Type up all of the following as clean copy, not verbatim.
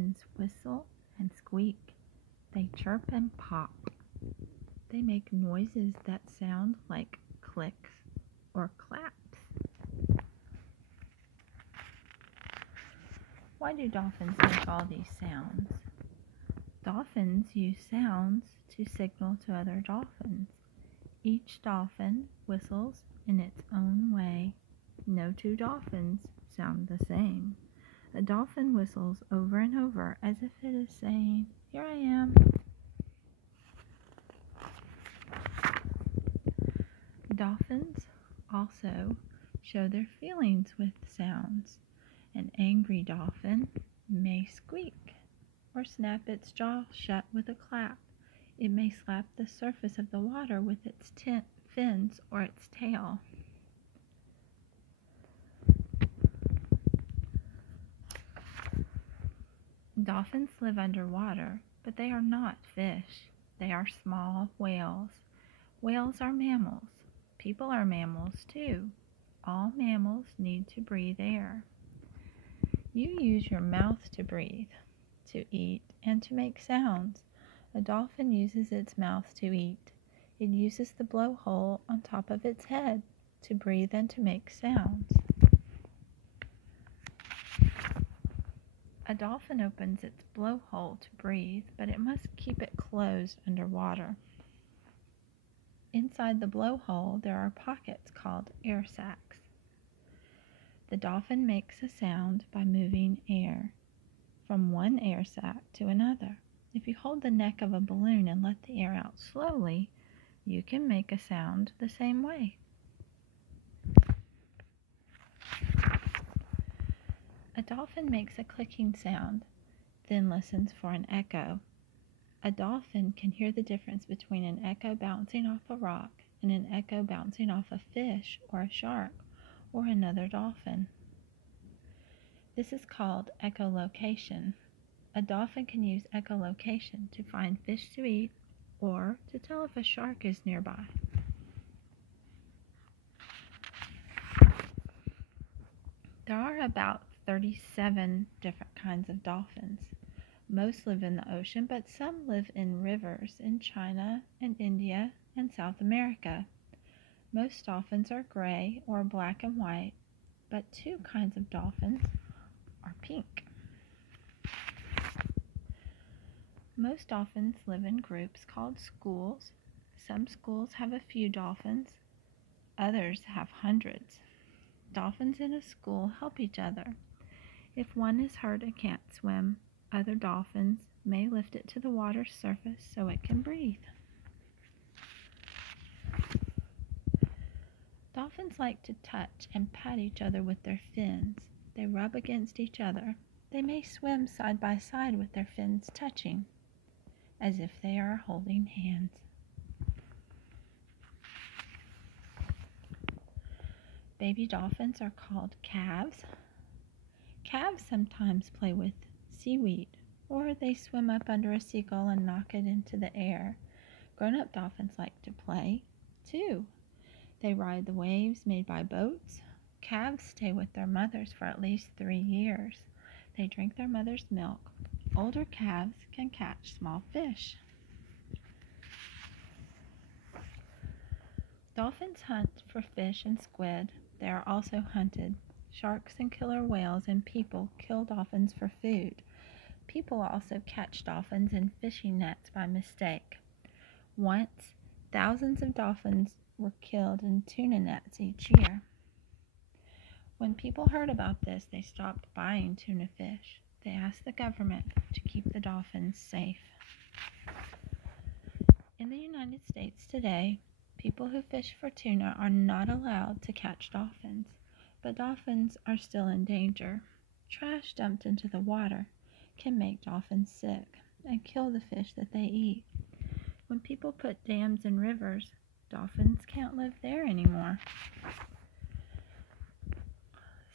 dolphins whistle and squeak. They chirp and pop. They make noises that sound like clicks or claps. Why do dolphins make all these sounds? Dolphins use sounds to signal to other dolphins. Each dolphin whistles in its own way. No two dolphins sound the same. A dolphin whistles over and over as if it is saying, "Here I am." Dolphins also show their feelings with sounds. An angry dolphin may squeak or snap its jaw shut with a clap. It may slap the surface of the water with its fins or its tail. Dolphins live underwater, but they are not fish. They are small whales. Whales are mammals. People are mammals too. All mammals need to breathe air. You use your mouth to breathe, to eat, and to make sounds. A dolphin uses its mouth to eat. It uses the blowhole on top of its head to breathe and to make sounds. A dolphin opens its blowhole to breathe, but it must keep it closed underwater. Inside the blowhole, there are pockets called air sacs. The dolphin makes a sound by moving air from one air sac to another. If you hold the neck of a balloon and let the air out slowly, you can make a sound the same way. A dolphin makes a clicking sound, then listens for an echo. A dolphin can hear the difference between an echo bouncing off a rock and an echo bouncing off a fish or a shark or another dolphin. This is called echolocation. A dolphin can use echolocation to find fish to eat or to tell if a shark is nearby. There are about 37 different kinds of dolphins. Most live in the ocean, but some live in rivers in China and India and South America. Most dolphins are gray or black and white, but two kinds of dolphins are pink. Most dolphins live in groups called schools. Some schools have a few dolphins, others have hundreds. Dolphins in a school help each other. If one is hurt and can't swim, other dolphins may lift it to the water's surface so it can breathe. Dolphins like to touch and pat each other with their fins. They rub against each other. They may swim side by side with their fins touching, as if they are holding hands. Baby dolphins are called calves. Calves sometimes play with seaweed, or they swim up under a seagull and knock it into the air. Grown-up dolphins like to play, too. They ride the waves made by boats. Calves stay with their mothers for at least 3 years. They drink their mother's milk. Older calves can catch small fish. Dolphins hunt for fish and squid. They are also hunted. Sharks and killer whales and people kill dolphins for food. People also catch dolphins in fishing nets by mistake. Once, thousands of dolphins were killed in tuna nets each year. When people heard about this, they stopped buying tuna fish. They asked the government to keep the dolphins safe. In the United States today, people who fish for tuna are not allowed to catch dolphins, but dolphins are still in danger. Trash dumped into the water can make dolphins sick and kill the fish that they eat. When people put dams in rivers, dolphins can't live there anymore.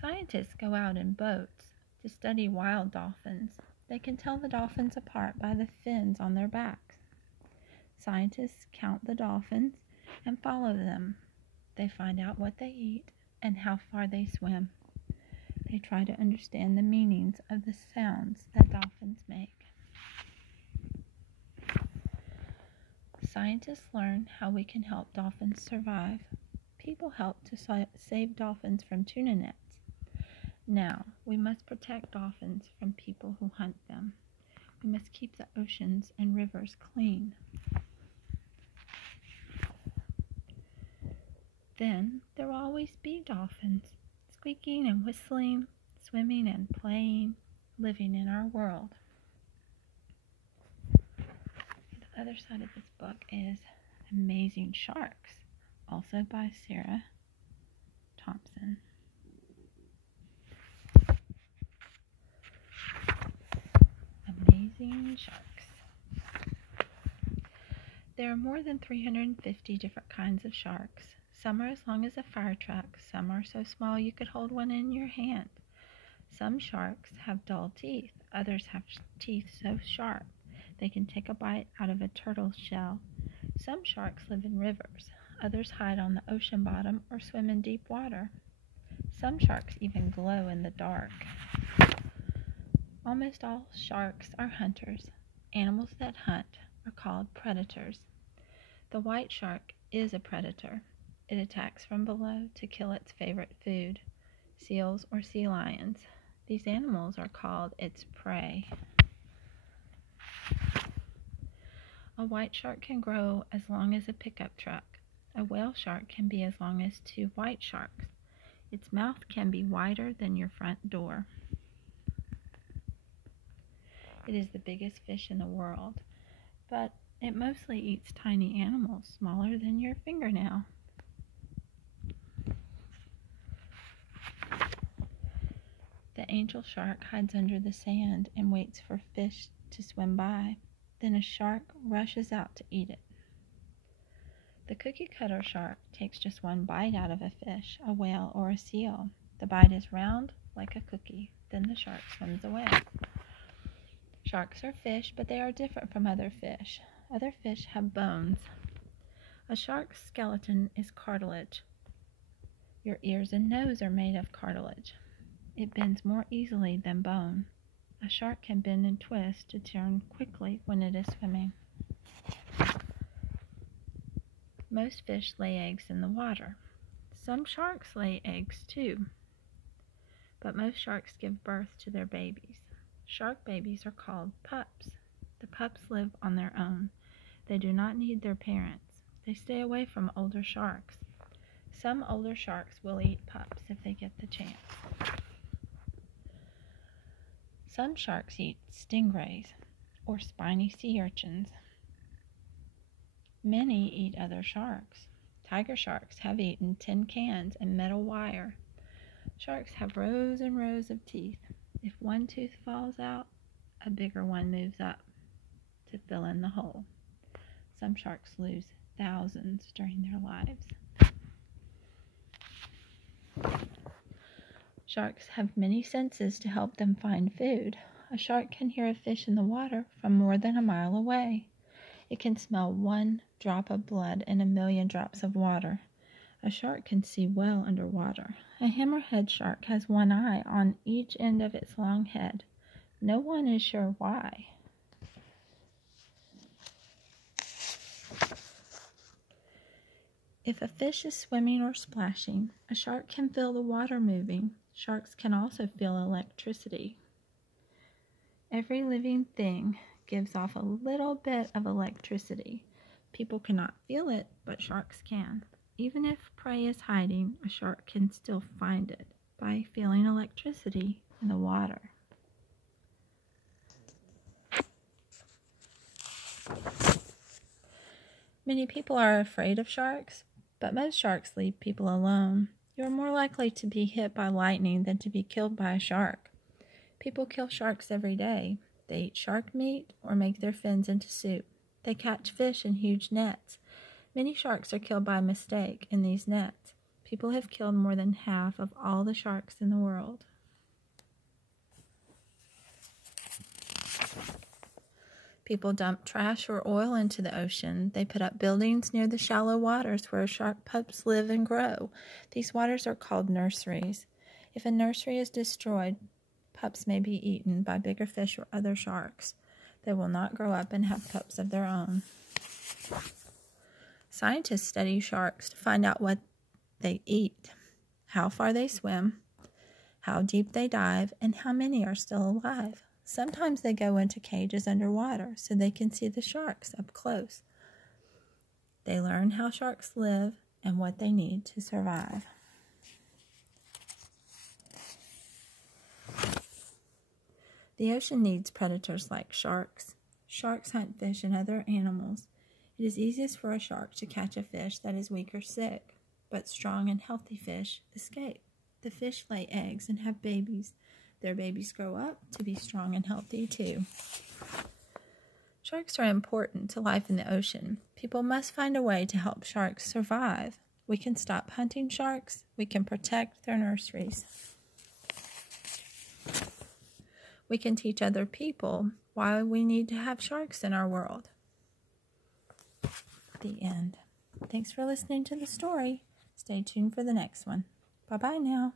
Scientists go out in boats to study wild dolphins. They can tell the dolphins apart by the fins on their backs. Scientists count the dolphins and follow them. They find out what they eat and how far they swim. They try to understand the meanings of the sounds that dolphins make. Scientists learn how we can help dolphins survive. People help to save dolphins from tuna nets. Now, we must protect dolphins from people who hunt them. We must keep the oceans and rivers clean. Then there will always be dolphins, squeaking and whistling, swimming and playing, living in our world. The other side of this book is Amazing Sharks, also by Sarah Thomson. Amazing Sharks. There are more than 350 different kinds of sharks. Some are as long as a fire truck. Some are so small you could hold one in your hand. Some sharks have dull teeth. Others have teeth so sharp they can take a bite out of a turtle's shell. Some sharks live in rivers. Others hide on the ocean bottom or swim in deep water. Some sharks even glow in the dark. Almost all sharks are hunters. Animals that hunt are called predators. The white shark is a predator. It attacks from below to kill its favorite food, seals or sea lions. These animals are called its prey. A white shark can grow as long as a pickup truck. A whale shark can be as long as 2 white sharks. Its mouth can be wider than your front door. It is the biggest fish in the world, but it mostly eats tiny animals smaller than your fingernail. The angel shark hides under the sand and waits for fish to swim by. Then a shark rushes out to eat it. The cookie cutter shark takes just one bite out of a fish, a whale, or a seal. The bite is round like a cookie. Then the shark swims away. Sharks are fish, but they are different from other fish. Other fish have bones. A shark's skeleton is cartilage. Your ears and nose are made of cartilage. It bends more easily than bone. A shark can bend and twist to turn quickly when it is swimming. Most fish lay eggs in the water. Some sharks lay eggs too. But most sharks give birth to their babies. Shark babies are called pups. The pups live on their own. They do not need their parents. They stay away from older sharks. Some older sharks will eat pups if they get the chance. Some sharks eat stingrays or spiny sea urchins. Many eat other sharks. Tiger sharks have eaten tin cans and metal wire. Sharks have rows and rows of teeth. If one tooth falls out, a bigger one moves up to fill in the hole. Some sharks lose thousands during their lives. Sharks have many senses to help them find food. A shark can hear a fish in the water from more than a mile away. It can smell 1 drop of blood in 1,000,000 drops of water. A shark can see well underwater. A hammerhead shark has 1 eye on each end of its long head. No one is sure why. If a fish is swimming or splashing, a shark can feel the water moving. Sharks can also feel electricity. Every living thing gives off a little bit of electricity. People cannot feel it, but sharks can. Even if prey is hiding, a shark can still find it by feeling electricity in the water. Many people are afraid of sharks, but most sharks leave people alone. You are more likely to be hit by lightning than to be killed by a shark. People kill sharks every day. They eat shark meat or make their fins into soup. They catch fish in huge nets. Many sharks are killed by mistake in these nets. People have killed more than half of all the sharks in the world. People dump trash or oil into the ocean. They put up buildings near the shallow waters where shark pups live and grow. These waters are called nurseries. If a nursery is destroyed, pups may be eaten by bigger fish or other sharks. They will not grow up and have pups of their own. Scientists study sharks to find out what they eat, how far they swim, how deep they dive, and how many are still alive. Sometimes they go into cages underwater so they can see the sharks up close. They learn how sharks live and what they need to survive. The ocean needs predators like sharks. Sharks hunt fish and other animals. It is easiest for a shark to catch a fish that is weak or sick, but strong and healthy fish escape. The fish lay eggs and have babies. Their babies grow up to be strong and healthy too. Sharks are important to life in the ocean. People must find a way to help sharks survive. We can stop hunting sharks. We can protect their nurseries. We can teach other people why we need to have sharks in our world. The end. Thanks for listening to the story. Stay tuned for the next one. Bye-bye now.